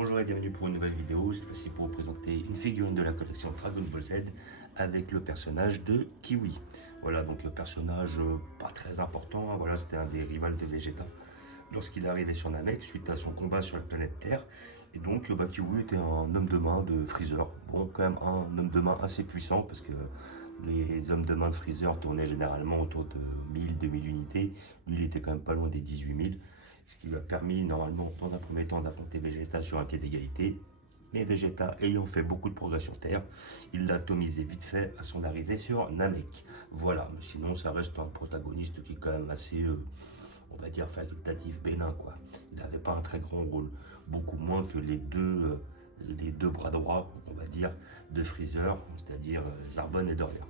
Bonjour et bienvenue pour une nouvelle vidéo, cette fois-ci pour vous présenter une figurine de la collection Dragon Ball Z avec le personnage de Kiwi. Voilà, donc personnage pas très important, hein, voilà, c'était un des rivales de Vegeta lorsqu'il est arrivé sur Namek suite à son combat sur la planète Terre. Et donc Kiwi était un homme de main de Freezer. Bon, quand même un homme de main assez puissant parce que les hommes de main de Freezer tournaient généralement autour de 1000-2000 unités. Lui, il était quand même pas loin des 18 000. Ce qui lui a permis normalement dans un premier temps d'affronter Vegeta sur un pied d'égalité. Mais Vegeta ayant fait beaucoup de progrès sur Terre, il l'a atomisé vite fait à son arrivée sur Namek. Voilà, mais sinon ça reste un protagoniste qui est quand même assez, on va dire, facultatif, bénin quoi. Il n'avait pas un très grand rôle, beaucoup moins que les deux bras droits, on va dire, de Freezer, c'est-à-dire Zarbon et Doria.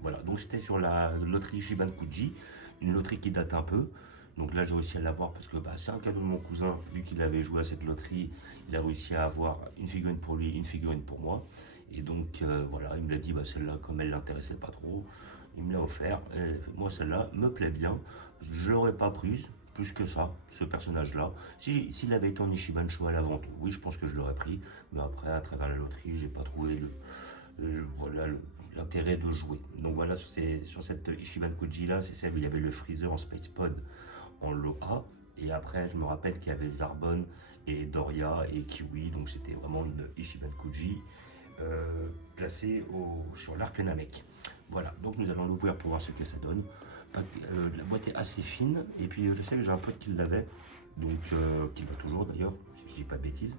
Voilà, donc c'était sur la loterie Shibankuji, une loterie qui date un peu. Donc là, j'ai réussi à l'avoir parce que c'est un cadeau de mon cousin. Vu qu'il avait joué à cette loterie, il a réussi à avoir une figurine pour lui, une figurine pour moi. Et donc voilà, il me l'a dit, celle-là, comme elle l'intéressait pas trop, il me l'a offert. Et moi, celle-là me plaît bien. Je l'aurais pas prise plus que ça, ce personnage-là. S'il avait été en Ichiban Show à la vente, oui, je pense que je l'aurais pris. Mais après, à travers la loterie, j'ai pas trouvé voilà, l'intérêt de jouer. Donc voilà, sur cette Ichiban Kuji là, c'est celle où il y avait le Freezer en Space Pod en lot A. Et après, je me rappelle qu'il y avait Zarbon et Doria et Kiwi. Donc c'était vraiment une Ichiban Kuji placée sur l'arc Namek. Voilà, donc nous allons l'ouvrir pour voir ce que ça donne. La boîte est assez fine. Et puis je sais que j'ai un pote qui l'avait. Donc qui l'a toujours d'ailleurs, si je dis pas de bêtises.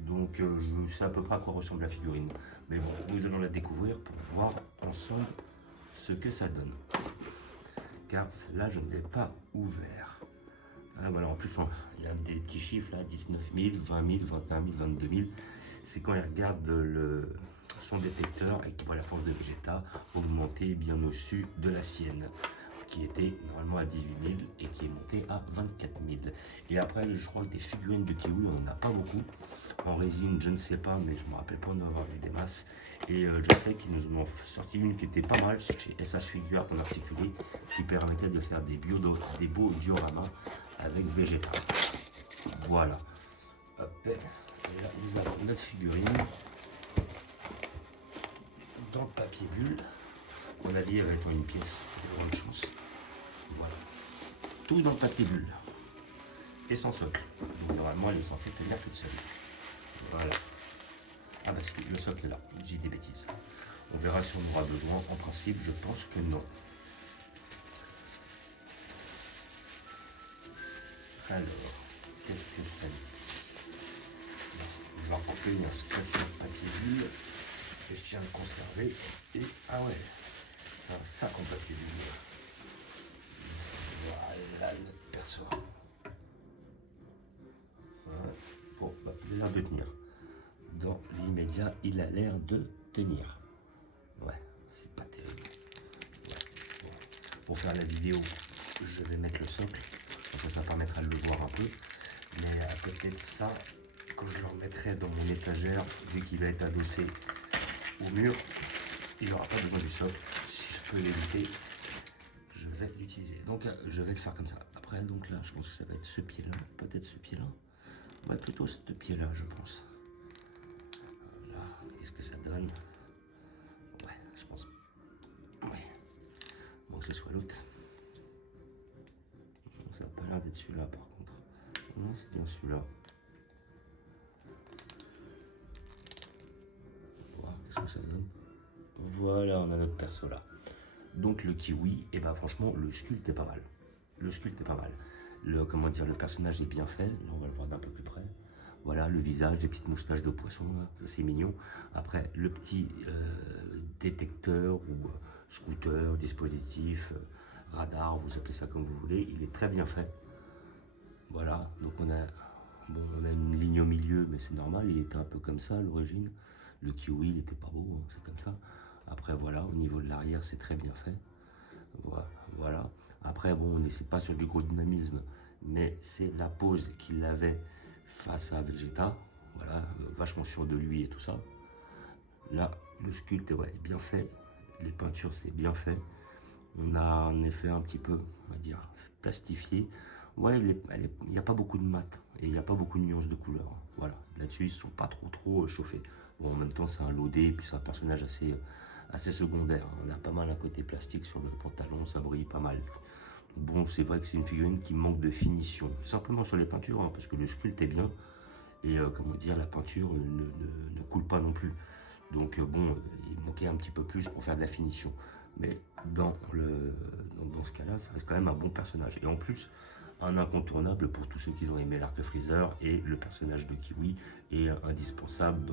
Donc je sais à peu près à quoi ressemble la figurine. Mais bon, nous allons la découvrir pour voir ensemble ce que ça donne. Car celle-là, je ne l'ai pas ouvert. Ah, voilà, en plus, il y a des petits chiffres là, 19 000, 20 000, 21 000, 22 000. C'est quand il regarde son détecteur et qu'il voit la force de Vegeta augmenter bien au-dessus de la sienne, qui était normalement à 18 000 et qui est monté à 24 000. Et après, je crois que des figurines de Kiwi, on n'en a pas beaucoup. En résine, je ne sais pas, mais je ne me rappelle pas en avoir vu des masses. Et je sais qu'ils nous ont sorti une qui était pas mal chez SH Figure en particulier, qui permettait de faire des beaux dioramas avec Vegeta. Voilà. Hop, et là, nous avons notre figurine dans le papier bulle. À mon avis, elle va être en une pièce, de grande chance. Voilà. Tout dans le papier bulle. Et sans socle. Donc normalement, elle est censée tenir toute seule. Voilà. Ah bah si, le socle est là. J'ai des bêtises. On verra si on aura besoin. En principe, je pense que non. Alors, qu'est-ce que ça dit? Je vais reprendre un scratch sur le papier bulle que je tiens à le conserver. Et ah ouais, c'est un sac en papier bulle. Voilà notre perso. Voilà. Bon, il a l'air de tenir. Dans l'immédiat, il a l'air de tenir. Ouais, c'est pas terrible. Ouais. Bon. Pour faire la vidéo, je vais mettre le socle. Ça permettra de le voir un peu. Mais à côté de ça, quand je le remettrai dans mon étagère, vu qu'il va être adossé au mur, il n'aura pas besoin du socle. Si je peux l'éviter, je vais l'utiliser. Donc je vais le faire comme ça. Après, donc là, je pense que ça va être ce pied-là. Peut-être ce pied-là. Ouais, plutôt ce pied-là, je pense. Voilà. Qu'est-ce que ça donne? Ouais, je pense. Ouais. Bon, que ce soit l'autre. Ça n'a pas l'air d'être celui-là, par contre. Non, c'est bien celui-là. Voir qu'est-ce que ça donne. Voilà, on a notre perso là. Donc le Kiwi, et franchement, le sculpte est pas mal. Le sculpte est pas mal. Comment dire, le personnage est bien fait. Là, on va le voir d'un peu plus près. Voilà, le visage, les petites moustaches de poisson, là, ça c'est mignon. Après, le petit détecteur ou scooter, dispositif, radar, vous appelez ça comme vous voulez, il est très bien fait. Voilà, donc on a une ligne au milieu, mais c'est normal, il était un peu comme ça à l'origine. Le Kiwi, il était pas beau, hein, c'est comme ça. Après, voilà, au niveau de l'arrière, c'est très bien fait. Voilà. Après, bon, on n'est pas sur du gros dynamisme, mais c'est la pose qu'il avait face à Vegeta. Voilà, vachement sûr de lui et tout ça. Là, le sculpte est bien fait. Les peintures, c'est bien fait. On a un effet un petit peu, on va dire, plastifié. Ouais, il n'y a pas beaucoup de mat et il n'y a pas beaucoup de nuances de couleurs. Voilà, là-dessus, ils ne sont pas trop chauffés. Bon, en même temps, c'est un loadé, et puis c'est un personnage assez secondaire. On a pas mal un côté plastique sur le pantalon, ça brille pas mal. Bon, c'est vrai que c'est une figurine qui manque de finition, simplement sur les peintures, hein, parce que le sculpte est bien, et comment dire, la peinture ne coule pas non plus. Donc bon, il manquait un petit peu plus pour faire de la finition. Mais dans ce cas-là, ça reste quand même un bon personnage. Et en plus, un incontournable pour tous ceux qui ont aimé l'arc Freezer, et le personnage de Kiwi est indispensable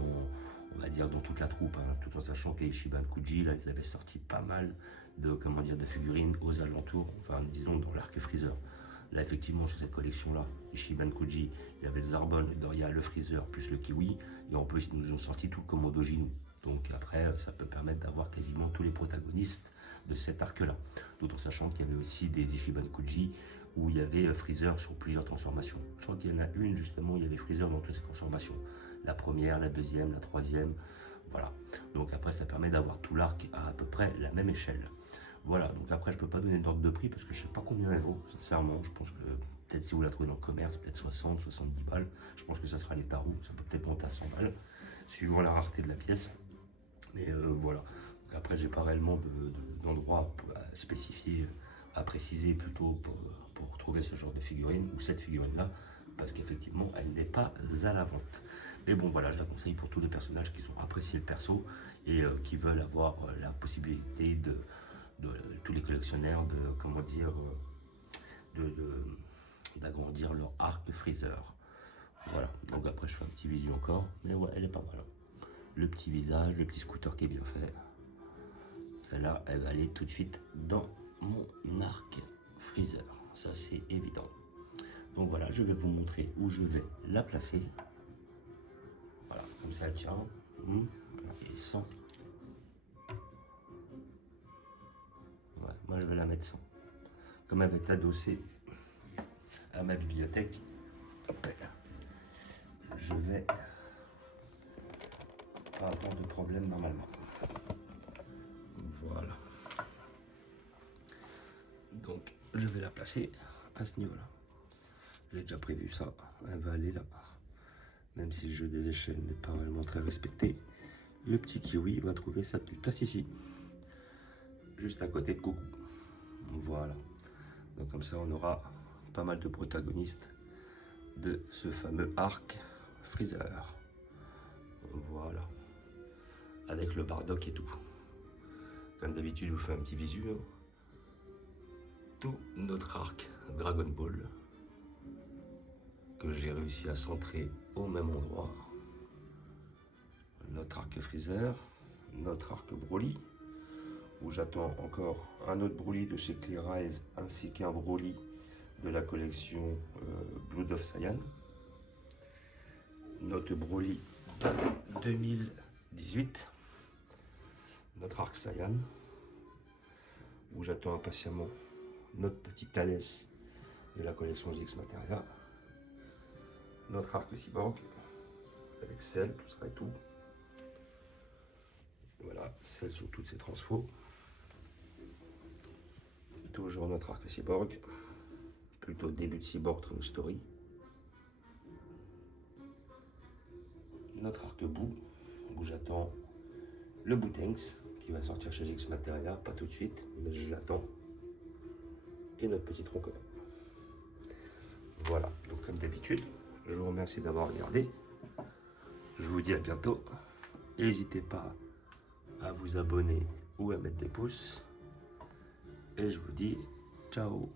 on va dire, dans toute la troupe, hein, tout en sachant que les Ishiban Kuji, là, ils avaient sorti pas mal de figurines aux alentours, enfin disons dans l'arc Freezer. Là, effectivement, sur cette collection-là, Ishiban Kuji, il y avait le Zarbon, le Doria, le Freezer, plus le Kiwi, et en plus, ils nous ont sorti tout le Komodo Jinu. Donc après, ça peut permettre d'avoir quasiment tous les protagonistes de cet arc-là. Tout en sachant qu'il y avait aussi des Ishiban Kuji où il y avait Freezer sur plusieurs transformations. Je crois qu'il y en a une, justement, où il y avait Freezer dans toutes ces transformations. La première, la deuxième, la troisième, voilà. Donc après, ça permet d'avoir tout l'arc à peu près la même échelle. Voilà, donc après, je peux pas donner d'ordre de prix parce que je sais pas combien elle vaut, sincèrement. Je pense que peut-être si vous la trouvez dans le commerce, peut-être 60, 70 balles. Je pense que ça sera les tarots, ça peut peut-être monter à 100 balles, suivant la rareté de la pièce. Mais voilà. Donc après, j'ai pas réellement d'endroit à spécifier, à préciser plutôt pour trouver ce genre de figurine ou cette figurine-là, parce qu'effectivement, elle n'est pas à la vente. Mais bon, voilà, je la conseille pour tous les personnages qui ont apprécié le perso et qui veulent avoir la possibilité de tous les collectionneurs de, comment dire, d'agrandir leur arc Freezer. Voilà, donc après je fais un petit visu encore, mais ouais, elle est pas mal. Le petit visage, le petit scooter qui est bien fait. Celle-là, elle va aller tout de suite dans mon arc Freezer, ça c'est évident. Donc voilà, je vais vous montrer où je vais la placer. Voilà, comme ça elle tient. Et sans. Ouais, moi je vais la mettre sans. Comme elle va être adossée à ma bibliothèque, je vais pas avoir de problème normalement. Voilà. Donc je vais la placer à ce niveau-là. J'ai déjà prévu ça. Elle va aller là. Même si le jeu des échelles n'est pas réellement très respecté, le petit Kiwi va trouver sa petite place ici. Juste à côté de Coucou. Voilà. Donc comme ça on aura pas mal de protagonistes de ce fameux arc Freezer. Voilà. Avec le Bardock et tout. Comme d'habitude, je vous fais un petit visu. Tout notre arc Dragon Ball que j'ai réussi à centrer au même endroit. Notre arc Freezer, notre arc Broly, où j'attends encore un autre Broly de chez Clear Eyes, ainsi qu'un Broly de la collection Blood of Saiyan. Notre Broly de 2018, notre arc Saiyan, où j'attends impatiemment notre petit Thalès de la collection GX Materia, notre arc Cyborg, avec celle, tout ça et tout. Voilà, celle sur toutes ces transfos. Toujours notre arc Cyborg, plutôt début de Cyborg True Story. Notre arc Boo, où j'attends le Bootanks, qui va sortir chez GX Materia, pas tout de suite, mais je l'attends. Et notre petit tronc commun. Voilà, donc comme d'habitude, je vous remercie d'avoir regardé. Je vous dis à bientôt. N'hésitez pas à vous abonner ou à mettre des pouces. Et je vous dis ciao.